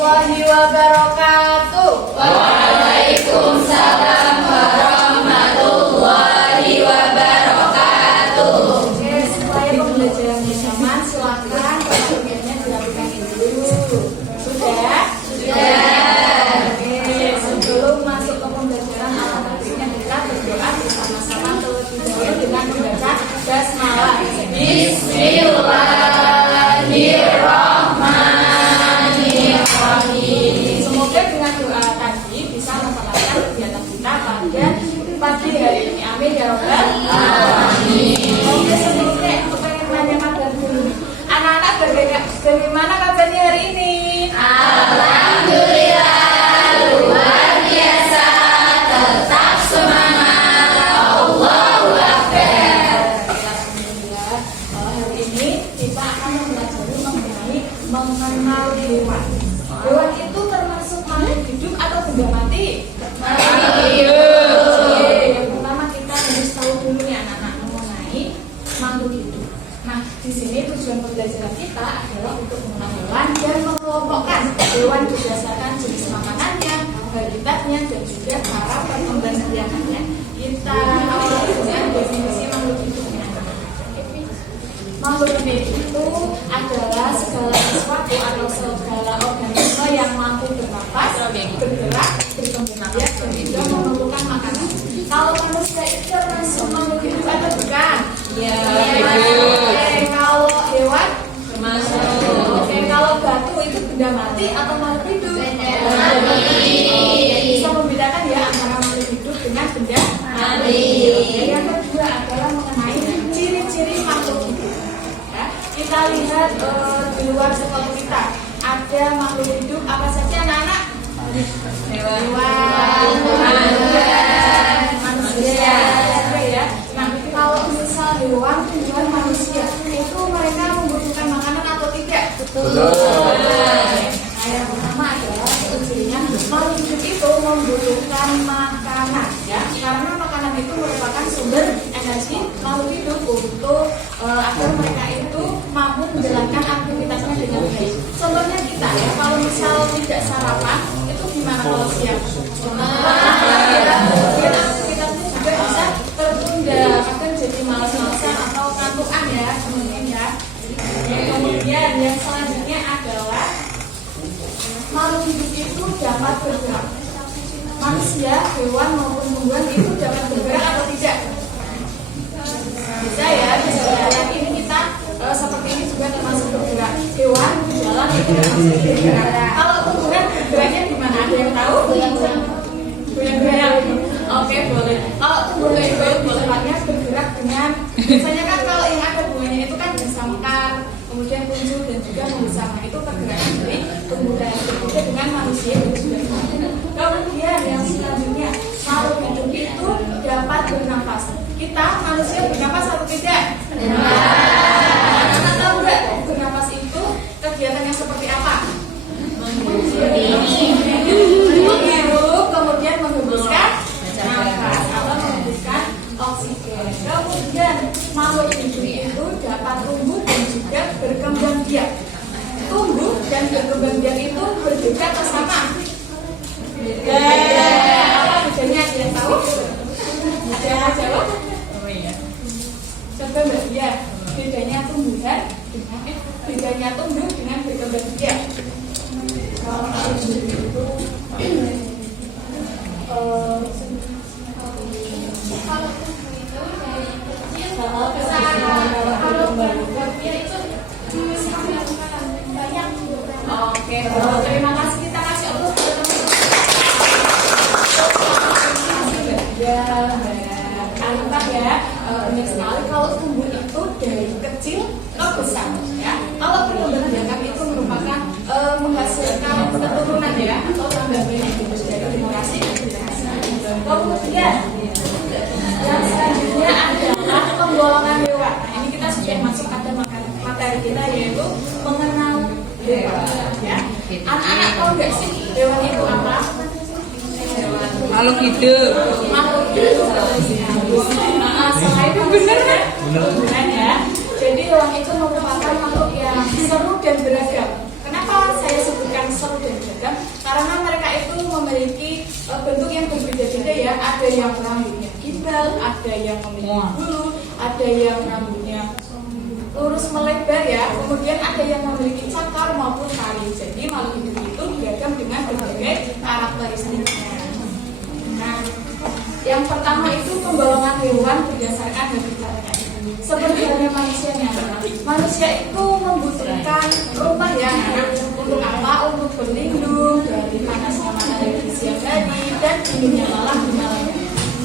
warahmatullahi wabarakatuh. Waalaikumsalam warahmatullahi wabarakatuh. Oke, supaya pembelajarannya nyaman, silakan kemudiannya dilakukan dulu. Sudah? Oke, sebelum masuk ke pembelajaran alhamdulillah kita berdoa bersama-sama terlebih dahulu dengan membaca basmalah. Bismillahirrahmanirrahim. Semoga dengan doa tadi bisa memperlancar kegiatan kita pada pagi hari ini. Amin ya robbal alamin. Oke, sebelumnya aku pengen nanya kabar dulu. Anak-anak bagaimana kabarnya hari ini? Alhamdulillah, luar biasa, tetap semangat. Allahu Akbar. Alhamdulillah. Hari ini kita akan mempelajari mengenai mengenal hewan. Hewan itu termasuk makhluk hidup atau benda mati? Yang pertama kita harus tahu dulu nih anak-anak mengenai makhluk hidup. Nah, di sini tujuan pembelajaran kita adalah untuk mengenal hewan dan mengelompokkan hewan berdasarkan jenis makanannya, habitatnya, dan juga cara perkembangbiakannya. Kita awali dengan definisi makhluk hidupnya. Makhluk hidup itu adalah segala sesuatu atau segala organisme yang mampu bernapas, bergerak, berkembang biak, dan juga memerlukan makanan. Kalau manusia itu termasuk makhluk hidup atau bukan? Ya, Oke, kalau hewan termasuk. Oke, kalau batu itu benda mati atau makhluk hidup? Mati. Bisa membedakan ya antara makhluk hidup dengan benda Mati. Oke, yang kedua adalah mengenai ciri-ciri makhluk hidup. Ya, kita lihat di luar sekolah kita ada makhluk hidup apa saja anak-anak? Hewan. Manusia. Ya. Nah, kalau misal hewan tujuan manusia itu mereka membutuhkan makanan atau tidak? Betul. Nah, yang pertama adalah cirinya makhluk hidup itu membutuhkan makanan, ya, karena makanan itu merupakan sumber energi makhluk hidup untuk agar mereka itu mampu menjalankan aktivitasnya dengan baik. Contohnya kita ya, kalau misal tidak sarapan itu gimana kalau siang? Kemudian aktivitasnya juga bisa tertunda, bahkan jadi malas-malasan atau ngantukan ya, mungkin ya. Kemudian yang selanjutnya adalah makhluk hidup itu dapat bergerak. Manusia, hewan maupun tumbuhan itu dapat bergerak atau tidak? Bisa ya, bisa bergerak. Ini kita seperti ini juga termasuk bergerak. Hewan jalan itu termasuk bergerak. Kalau tumbuhan bergeraknya gimana? Ada yang tahu? Goyang-goyang. Oke, boleh. Kalau tumbuhan itu sifatnya bergerak dengan, biasanya kan kalau yang ada bunganya itu kan bisa mekar, kemudian muncul dan juga membesar. Nah, itu pergerakan dari tumbuhan. Berbeda dengan manusia yang sudah mati. Kemudian yang selanjutnya, makhluk hidup itu dapat bernafas. Kita manusia bernafas atau tidak? Kita tahu nggak bernafas itu kegiatannya seperti apa? Menghirup, kemudian menghembuskan nafas atau menghembuskan oksigen. Kemudian makhluk hidup itu dapat tumbuh dan juga berkembang biak. Tumbuh dan berkembang biak itu berbeda atau sama? Beda. Apa bedanya? Ada yang tahu? Ada yang jawab? Coba Mbak Dia, bedanya tumbuhan dengan bedanya tumbuh dengan berkembang biak. Kalau tumbuh itu kalau besar, kalau berkembang biak itu banyak. Oke, terima kasih, kita kasih Allah. Ya, Mbak ya, unik sekali kalau tumbuh itu dari kecil ke besar ya. Kalau perkembangbiakan itu merupakan menghasilkan keturunan ya, atau tambah banyak dari generasi ke generasi. Kemudian yang selanjutnya adalah penggolongan hewan. Nah, ini kita sudah masuk pada materi kita yaitu mengenal hewan ya. Anak-anak tahu nggak sih hewan itu apa? Makhluk hidup. Makhluk hidup. Selain benar ya. Jadi hewan itu merupakan makhluk yang seru dan beragam. Kenapa saya sebutkan seru dan beragam? memiliki bentuk yang berbeda-beda ya. Ada yang rambutnya gimbal, ada yang memiliki bulu, ada yang rambutnya lurus melebar ya. Kemudian ada yang memiliki cakar maupun tali. Jadi makhluk hidup itu beragam dengan berbagai karakteristiknya. Nah, yang pertama itu penggolongan hewan berdasarkan habitatnya. Seperti halnya manusianya, manusia itu membutuhkan rumah ya. Untuk apa? Untuk berlindung dari panasnya matahari di siang hari dan dinginnya malam di malam.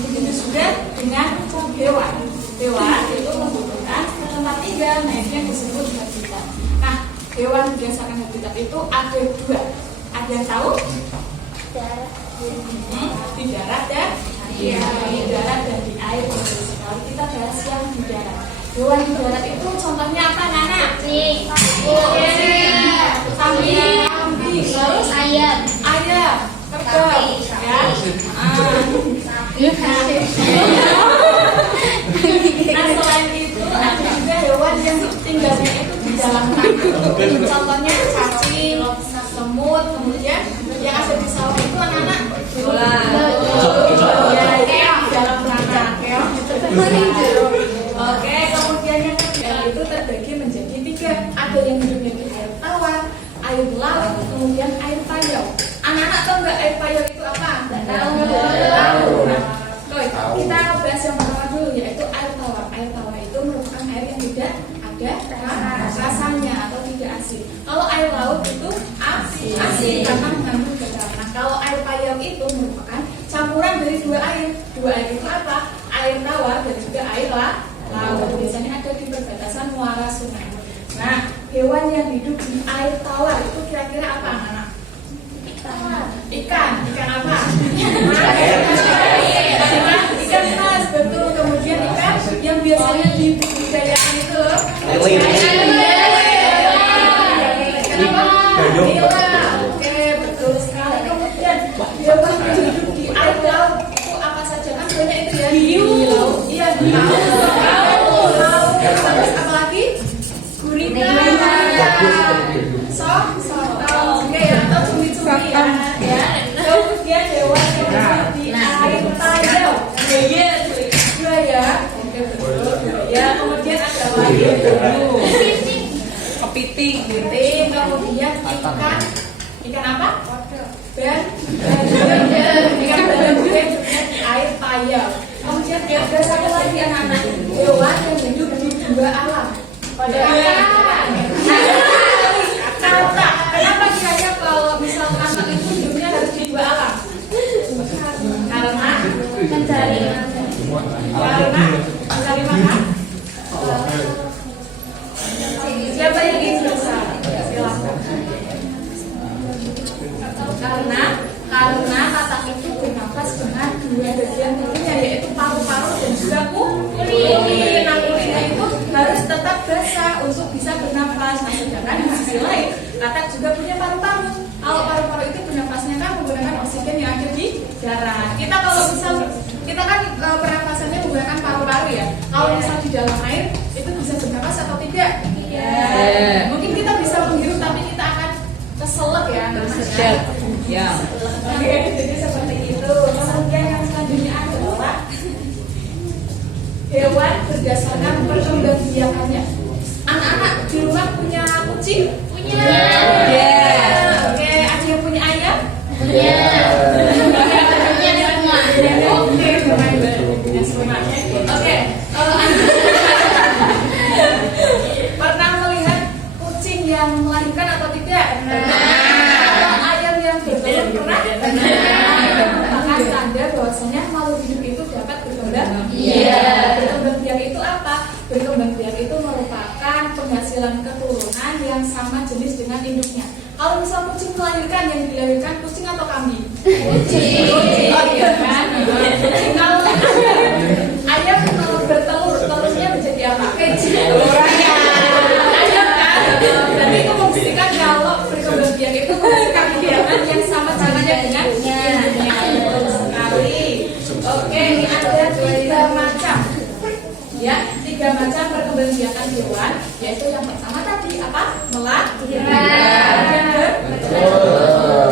Begitu juga dengan hewan. Hewan itu membutuhkan tempat tinggal, nah ini yang disebut habitat. Nah, hewan berdasarkan habitat itu ada dua. Ada yang tahu? Di darat dan di darat dan di air. Kalau kita bahas yang di darat, hewan di darat itu contohnya apa, Nana? Kambing, terus ayam, kerbau, ya. Nah, selain itu ada juga hewan yang tinggalnya itu di dalam tanah. Contohnya cacing, semut, kemudian yang ada di sawah itu anak-anak keong di dalam tanah, keong. Oke, kemudian yang ketiga itu terbagi menjadi tiga. Ada yang hidupnya di air tawar, air laut, kemudian air payau. Anak-anak tahu nggak air payau itu apa? Tahu. Nah, kita bahas yang pertama dulu, yaitu air tawar. Air tawar itu merupakan air yang tidak ada rasanya atau tidak asin. Kalau air laut itu asin karena mengandung garam. Nah, kalau air payau itu merupakan campuran dari dua air. Dua air itu apa? Air tawar dan juga air laut. Biasanya ada di perbatasan muara sungai. Nah, hewan yang hidup di air tawar itu kira-kira apa, anak-anak? Ikan apa? Ikan mas, betul. Kemudian ikan yang biasanya dibudidayakan itu loh. Kenapa? Nila. Oke, betul sekali. Kemudian hewan yang hidup di air laut itu apa saja, kan banyak itu ya. Hiu. Iya, laut. Terus apa lagi? Gurita. Sotong. Oke, atau cumi-cumi ya. Kemudian hewan yang hidup di air payau. Buaya. Oke, betul. Buaya. Kemudian ada lagi kepiting. Kemudian ikan apa? Ikan bandeng juga di air payau. Kemudian ada satu lagi anak-anak, hewan yang hidup di dua alam. Kata. Kenapa kira-kira kalau misal anak itu hidupnya harus di dua alam? Karena mencari makan. Siapa yang ingin berusaha? Silakan. Karena katak itu bernafas dengan dua bagian tubuhnya, yaitu paru-paru dan juga kulit. Nah, kulitnya itu harus tetap basah untuk bisa bernafas. Nah, sedangkan di sisi lain, katak juga punya paru-paru. Kalau paru-paru itu bernafasnya kan menggunakan oksigen yang ada di darah. Kita kalau misal kita kan pernafasannya menggunakan paru-paru ya. Kalau misal di dalam air itu bisa bernafas atau tidak? Iya. Mungkin kita bisa menghirup tapi kita akan keselak ya. Ya. Oke, jadi seperti itu. Kemudian yang selanjutnya adalah hewan berdasarkan perkembangbiakannya. Anak-anak di rumah punya kucing? Punya. Oke, ada yang punya ayam? Punya. Oke, punya semua. Oke, pernah melihat kucing yang melahirkan atau tidak? Ayam yang bertelur pernah? Maka tanda bahwasanya makhluk hidup itu dapat berkembang. Berkembang biak itu apa? Berkembang biak itu merupakan penghasilan keturunan yang sama jenis dengan induknya. Kalau misal kucing melahirkan, yang dilahirkan kucing atau kambing? Kucing. Oh iya kan? Kucing. Kalau ayam bertelur, telurnya menjadi apa? Ayam kan? Berarti itu membuktikan kalau berkembang biak itu melahirkan biakan yang sama caranya dengan induknya. Betul sekali. Oke, ini ada 3 macam. Ya, 3 macam perkembangbiakan hewan, yaitu yang pertama tadi apa? Melahirkan.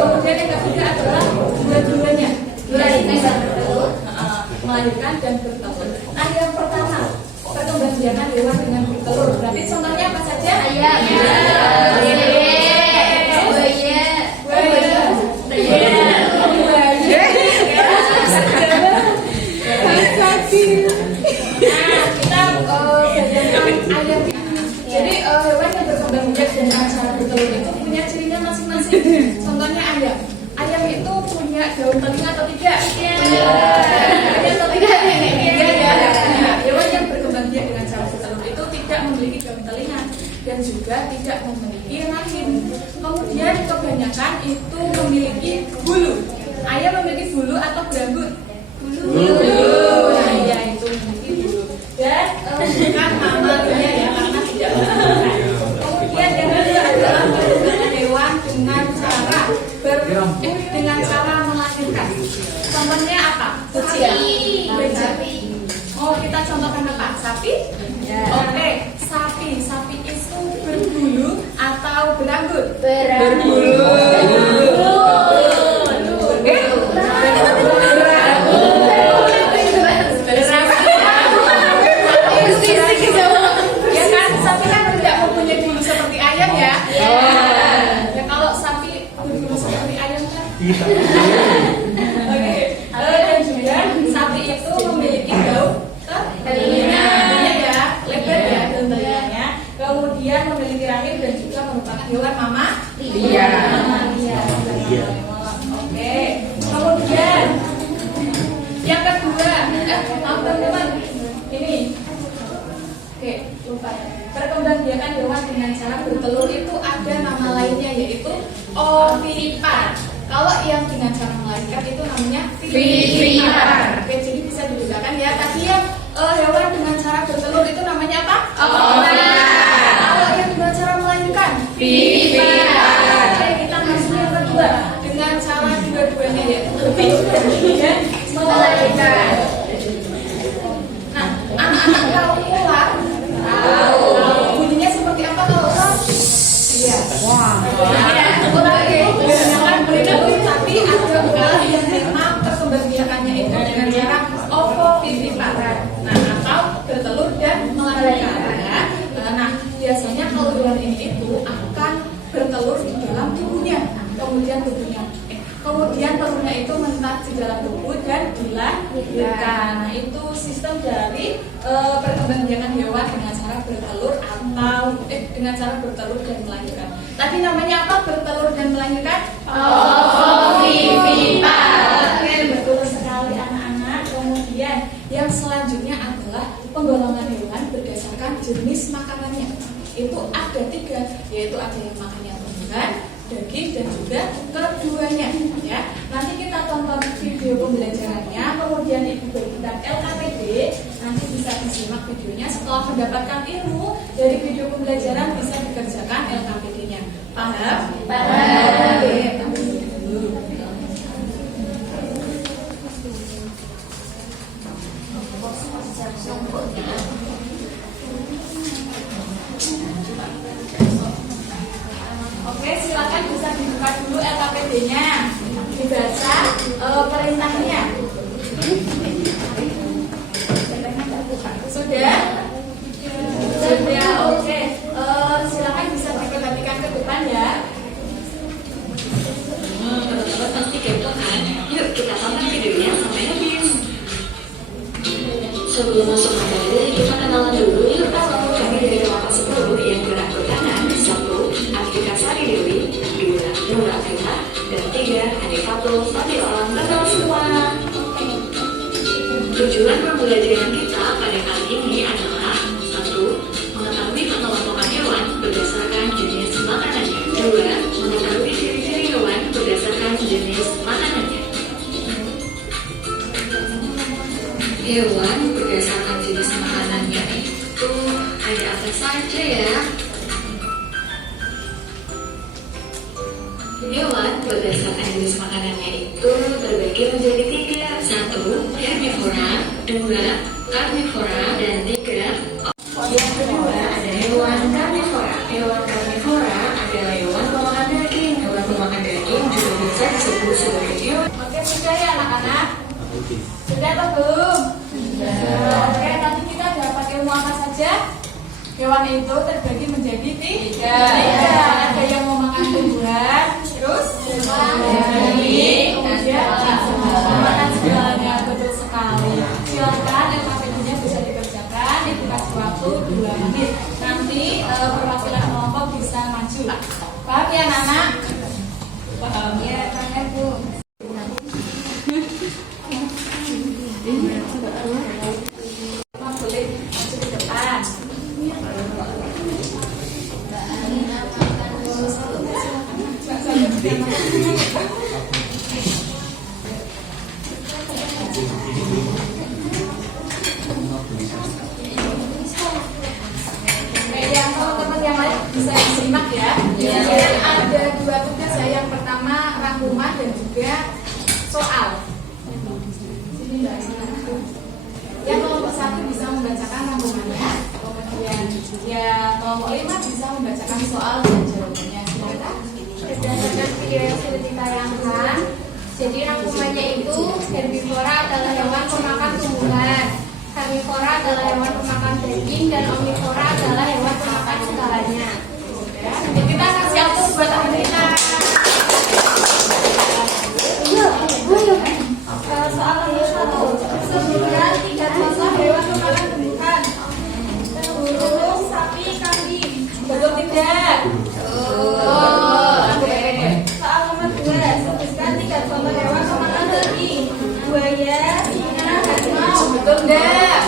Kemudian yang ketiga adalah dua-dua berkembangbiakan dan bertelur. Nah, yang pertama, perkembangbiakan hewan dengan bertelur. Berarti contohnya apa saja? Ayam. Ayam. Jadi hewan yang berkembang biak dengan cara bertelur itu punya cirinya masing-masing. Contohnya ayam. Ayam itu punya daun telinga atau tidak? Iya. Atau tidak? Iya ya. Nah, hewan yang berkembang biak dengan cara bertelur itu tidak memiliki daun telinga dan juga tidak memiliki rahim. Kemudian kebanyakan itu memiliki bulu. Ayam memiliki bulu atau berambut? Bulu. Nah, iya itu memiliki bulu. Dan bukan mamalia ya, karena tidak bertelur. Kemudian yang kedua adalah perkembangan hewan dengan cara melahirkan. Contohnya apa? Sapi. Oh, kita contohkan apa? Sapi? Oke, sapi. Sapi itu berbulu atau berambut? Berbulu. Ya kan, sapi kan tidak mempunyai bulu seperti ayam ya. Ya kalau sapi berbulu seperti ayam kan. Oke. Dan juga sapi itu memiliki daun telinga ya, lebar ya daun telinganya. Kemudian memiliki rahim dan juga merupakan hewan mamalia. Oke. Kemudian yang kedua, teman-teman, ini. Oke, lupa. Perkembangbiakan hewan dengan cara bertelur itu ada nama lainnya yaitu ovipar. Kalau yang dengan cara melahirkan itu namanya vivipar. Oke, jadi bisa dibedakan ya. Tadi yang hewan dengan cara bertelur itu namanya apa? Ovipar. Kalau yang dengan cara melahirkan vivipar. Oke, kita masuk yang kedua dengan cara dua-duanya yaitu dan melahirkan. Nah, anak-anak tahu ular? Tahu. Bunyinya seperti apa kalau ular? Iya. Wah. Jangan beritahu, tapi ada ular yang memang perkembangbiakannya itu dengan cara ovovivipar. Nah, atau bertelur dan melahirkan. Nah, biasanya kalau ular ini itu akan bertelur di dalam tubuhnya. Kemudian telurnya itu menetas di dalam tubuh dan dilahirkan. Nah, itu sistem dari perkembangbiakan hewan dengan cara bertelur atau dengan cara bertelur dan melahirkan. Tadi namanya apa? Bertelur dan melahirkan? Ovipar. Oke, betul sekali anak-anak. Kemudian yang selanjutnya adalah penggolongan hewan berdasarkan jenis makanannya. Itu ada 3, yaitu ada yang makannya tumbuhan, daging dan juga keduanya ya. Nanti kita tonton video pembelajarannya, kemudian ibu berikan LKPD, nanti bisa disimak videonya. Setelah mendapatkan ilmu dari video pembelajaran bisa dikerjakan LKPD-nya. Paham? Paham. Oke, silakan bisa dibuka dulu LKPD-nya, dibaca perintahnya. Sudah? Sudah, oke. Silakan bisa diperhatikan ke depan ya. Teman-teman pasti kepo kan? Yuk kita tonton videonya sampai habis. Sebelum masuk materi, kita kenalan dulu yuk. Kami dari kelompok 10 yang gerak berkanan. 1. Aktifkan Sari Dewi. 2. Nura Fita. Dan 3. Hanif Fatul. Tadi orang kenal semua. Tujuan pembelajaran kita pada kali ini adalah 1. Mengetahui pengelompokan hewan berdasarkan jenis makanannya. 2. Mengetahui ciri-ciri hewan berdasarkan jenis makanannya. Hewan berdasarkan jenis makanannya itu ada apa saja ya? Hewan berdasarkan jenis makanannya itu terbagi menjadi 3. 1. Herbivora. 2. Karnivora. Dan 3. Yang kedua ada hewan karnivora. Hewan karnivora adalah hewan pemakan daging. Hewan pemakan daging juga bisa disebut sebagai hewan. Oke, sudah ya anak-anak? Sudah atau belum? Oke, nanti kita dapat ilmu apa saja? Hewan itu terbagi menjadi tiga. Ada yang mau makan tumbuhan, terus daging, kemudian makan segalanya. Betul sekali. Silakan LKPD-nya bisa dikerjakan. Ibu kasih waktu 2 menit. Nanti perwakilan kelompok bisa maju. Paham ya, anak? Paham ya, paham Bu. Boleh maju ke depan. Yang teman-teman yang lain bisa disimak ya. Jadi ada 2 tugas ya. Yang pertama rangkuman dan juga soal. Yang kelompok 1 bisa membacakan rangkumannya. Kemudian ya kelompok 5 bisa membacakan soal dan jawabannya. Silakan. Berdasarkan video yang sudah ditayangkan, jadi rangkumannya itu herbivora adalah hewan pemakan tumbuhan, karnivora adalah hewan pemakan daging, dan omnivora adalah hewan pemakan segalanya. Ya, kita kasih aplaus buat teman kita. Soal nomor 1, sebutkan 3 contoh hewan pemakan tumbuhan: burung, sapi, kambing. Betul tidak? Soal nomor 2, sebutkan 3 contoh hewan pemakan daging: buaya, singa, harimau. Betul tidak?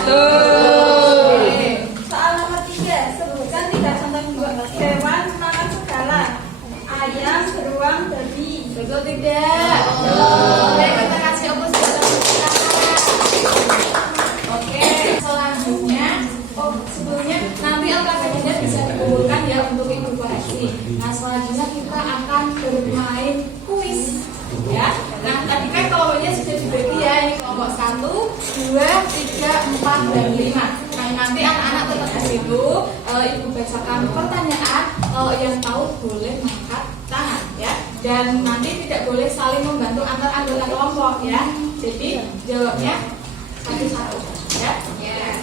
Soal nomor 3, sebutkan 3 contoh hewan pemakan segala: ayam, beruang, babi. Betul tidak? Oke, kita kasih aplaus buat teman kita. Oke, selanjutnya, sebelumnya nanti LKPD-nya bisa dikumpulkan ya untuk ibu koreksi. Nah, selanjutnya kita akan bermain kuis, ya. Nah, tadi kan kelompoknya sudah dibagi ya, ini kelompok 1, 2, 3, 4, dan 5. Nah, nanti anak-anak tetap di situ, ibu bacakan pertanyaan, kalau yang tahu boleh angkat tangan, ya. Dan nanti tidak boleh saling membantu antar anggota kelompok, ya. Jadi jawabnya satu-satu, ya.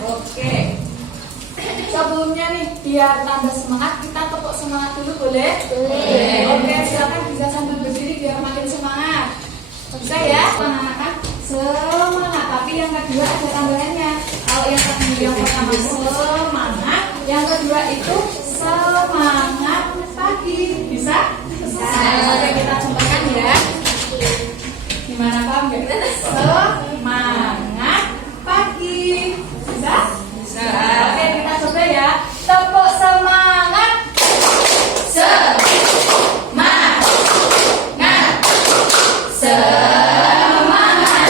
Oke. Sebelumnya nih, biar tambah semangat, kita tepuk semangat dulu boleh? Boleh. Oke, silakan bisa sambil berdiri biar makin semangat. Bisa ya? Anak-anak semangat. Tapi yang kedua ada tambahannya. Kalau yang pertama semangat, yang kedua itu semangat pagi. Bisa? Bisa. Oke, kita contohkan ya. Gimana paham nggak? Semangat pagi. Bisa? Bisa. Oke, kita coba ya. Tepuk semangat. Semangat. Semangat.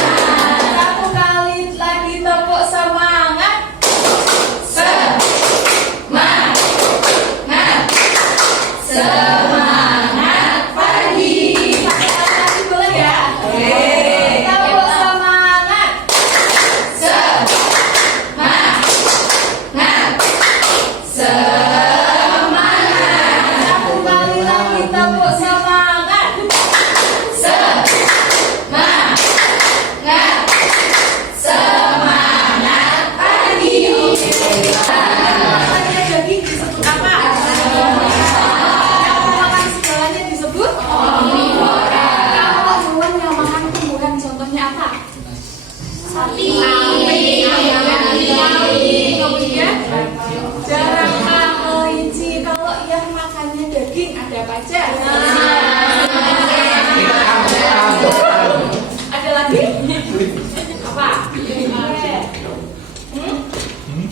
Satu kali lagi tepuk semangat. Semangat. Semangat pagi. Pakai lagi boleh ya? Oke. Tepuk semangat. Semangat. Semangat. Satu kali lagi tepuk semangat. Semangat. Semangat pagi. Namanya daging disebut apa? Yang makan segalanya disebut omnivora. Kalau hewan yang makan tumbuhan contohnya apa? Sapi. Kemudian jarang kelinci. Kalau yang makannya daging ada apa aja? Ada lagi? Apa?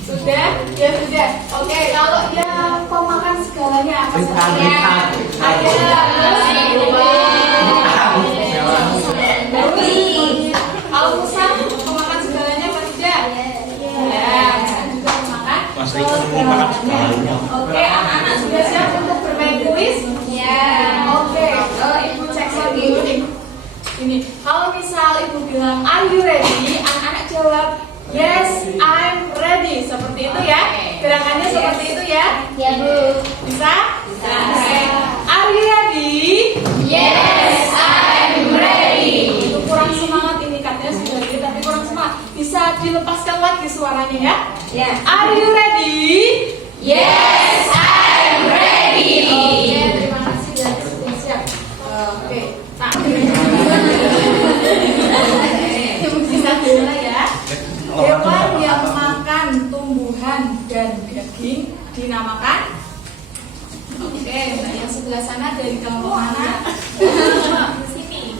Sudah? Ya sudah. Oke, kalau yang pemakan segalanya apa saja? Kalau musang pemakan segalanya apa tidak? Ya, musang juga pemakan segalanya. Oke, anak-anak sudah siap untuk bermain kuis? Ya. Oke, ibu cek lagi nih. Ini, kalau misal ibu bilang are you ready? Anak-anak jawab yes, I'm ready. Seperti itu ya. Gerakannya seperti itu ya. Ya, Bu. Bisa? Bisa. Are you ready? Yes, I'm ready. Itu kurang semangat ini, katanya sudah ready tapi kurang semangat. Bisa dilepaskan lagi suara. semuanya ya? Yes. Are you ready? Yes, I'm ready. Oke, terima kasih dan sudah siap. Oke, tak kita mulai ya. Hewan yang makan tumbuhan dan daging dinamakan. Oke, mbak yang sebelah sana dari kelompok mana? Sini.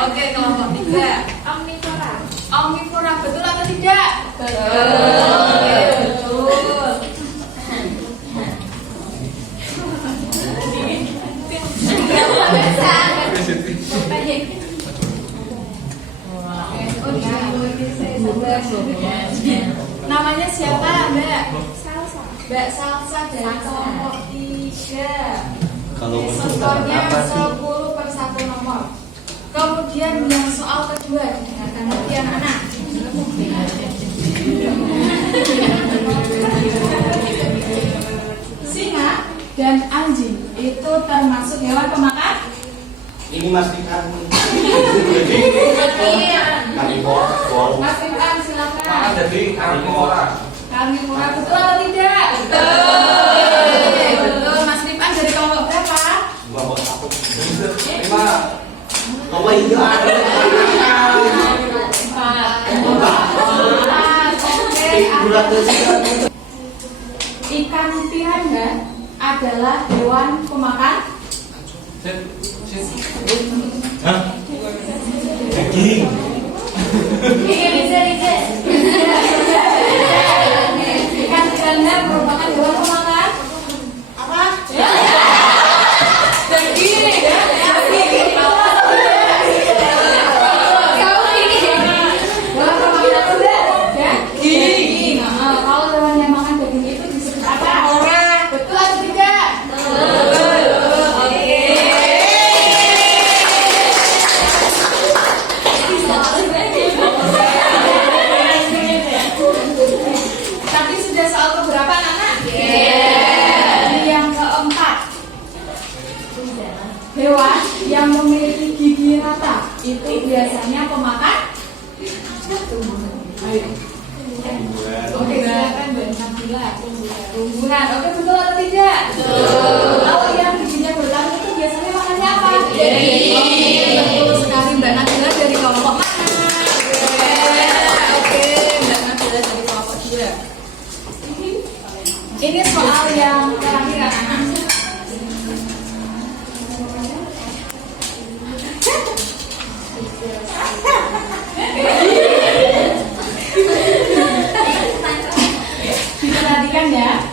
Oke, kelompok 3. Omnivora. Omnivora, betul atau tidak? Betul. Namanya siapa, Mbak? Salsa. Mbak Salsa dari kelompok 3. Kalau Skornya 10 per 1 nomor. Kemudian yang soal kedua didengarkan lagi anak-anak. Singa dan anjing itu termasuk hewan pemakan? ini Mas Ikan. Iya. Karnivora. Mas Firman silakan. Jadi karnivora. Karnivora betul atau tidak? Betul. Betul. Mas Firman dari kelompok berapa? Kelompok 1. 5. Kelompok itu ada. Ikan piranha adalah hewan pemakan Daging. Ikan piranha merupakan hewan pemakan apa? Daging. Hewan pemakan apa? Daging. Kalau hewan yang makan daging itu disebut apa? Orang. Betul atau tidak? Betul. Oke. Tapi sudah soal keberapa anak? Yang keempat. Hewan yang memiliki gigi rata itu biasanya pemakan. Ayo. Oke, silakan Mbak Nabila. Tumbuhan. Oke, betul atau tidak? Betul. Kalau yang giginya bertahan itu biasanya makannya apa? Betul sekali Mbak Nabila dari kelompok mana? Oke, Mbak Nabila dari kelompok 2. Ini soal yang terakhir anak-anak. Diperhatikan ya.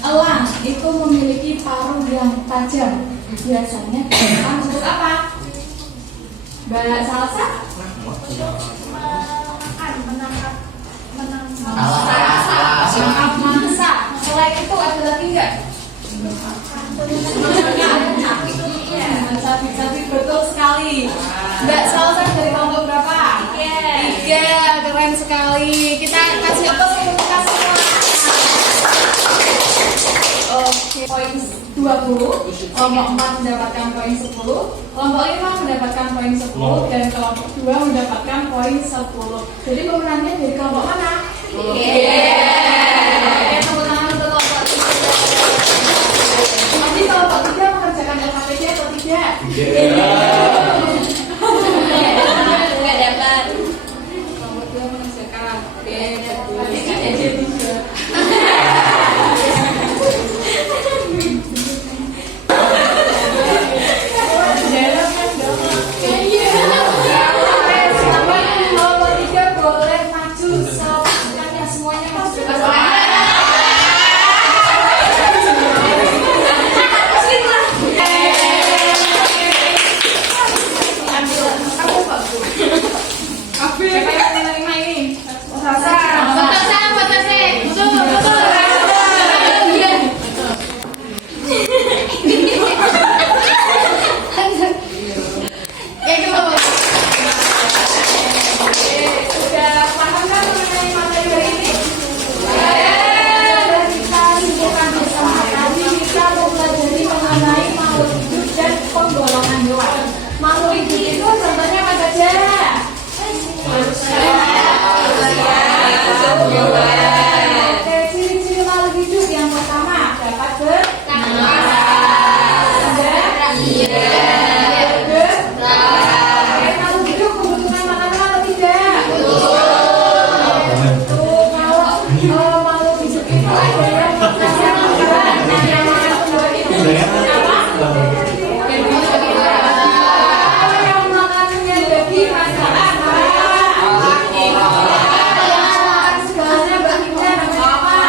Elang itu memiliki paruh yang tajam. Biasanya digunakan untuk apa? Mbak Salsa? Menangkap mangsa. Selain itu ada lagi nggak? Sapi betul sekali. Mbak Salsa dari kelompok berapa? 3. Keren sekali. Kita kasih apa? Kasih Oke, poin 20. Kelompok 4 mendapatkan poin 10. Kelompok 5 mendapatkan poin 10 dan kelompok 2 mendapatkan poin 10. Jadi pemenangnya dari kelompok mana? Oke, tepuk tangan untuk kelompok 3. Nanti kelompok 3 mengerjakan LKPD atau tidak? Nggak dapat. Kelompok 2 mengerjakan. Oke, nanti tidak jadi 3. Boleh maju semuanya maju ke Kalau gitu kebutuhan makanan atau tidak? Kalau makhluk hidup itu ada yang makannya yang makannya daging masalah segalanya baginya apa?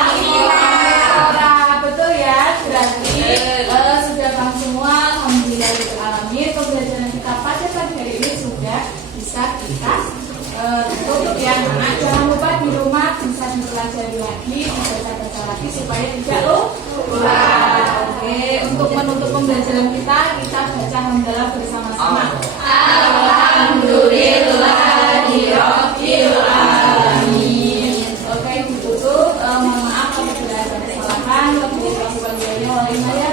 Betul ya, berarti sudah paham semua. Alhamdulillah alamin. Pembelajaran kita pada pagi hari ini sudah bisa kita tutup ya anak. Jangan lupa di rumah bisa dipelajari lagi, dibaca-baca lagi supaya tidak lupa. Oke, untuk menutup pembelajaran kita baca hamdalah bersama-sama. Alhamdulillahirabbil alamin. Oke, ditutup. Mohon maaf apabila ada kesalahan. Wabillahi taufiq wal hidayah.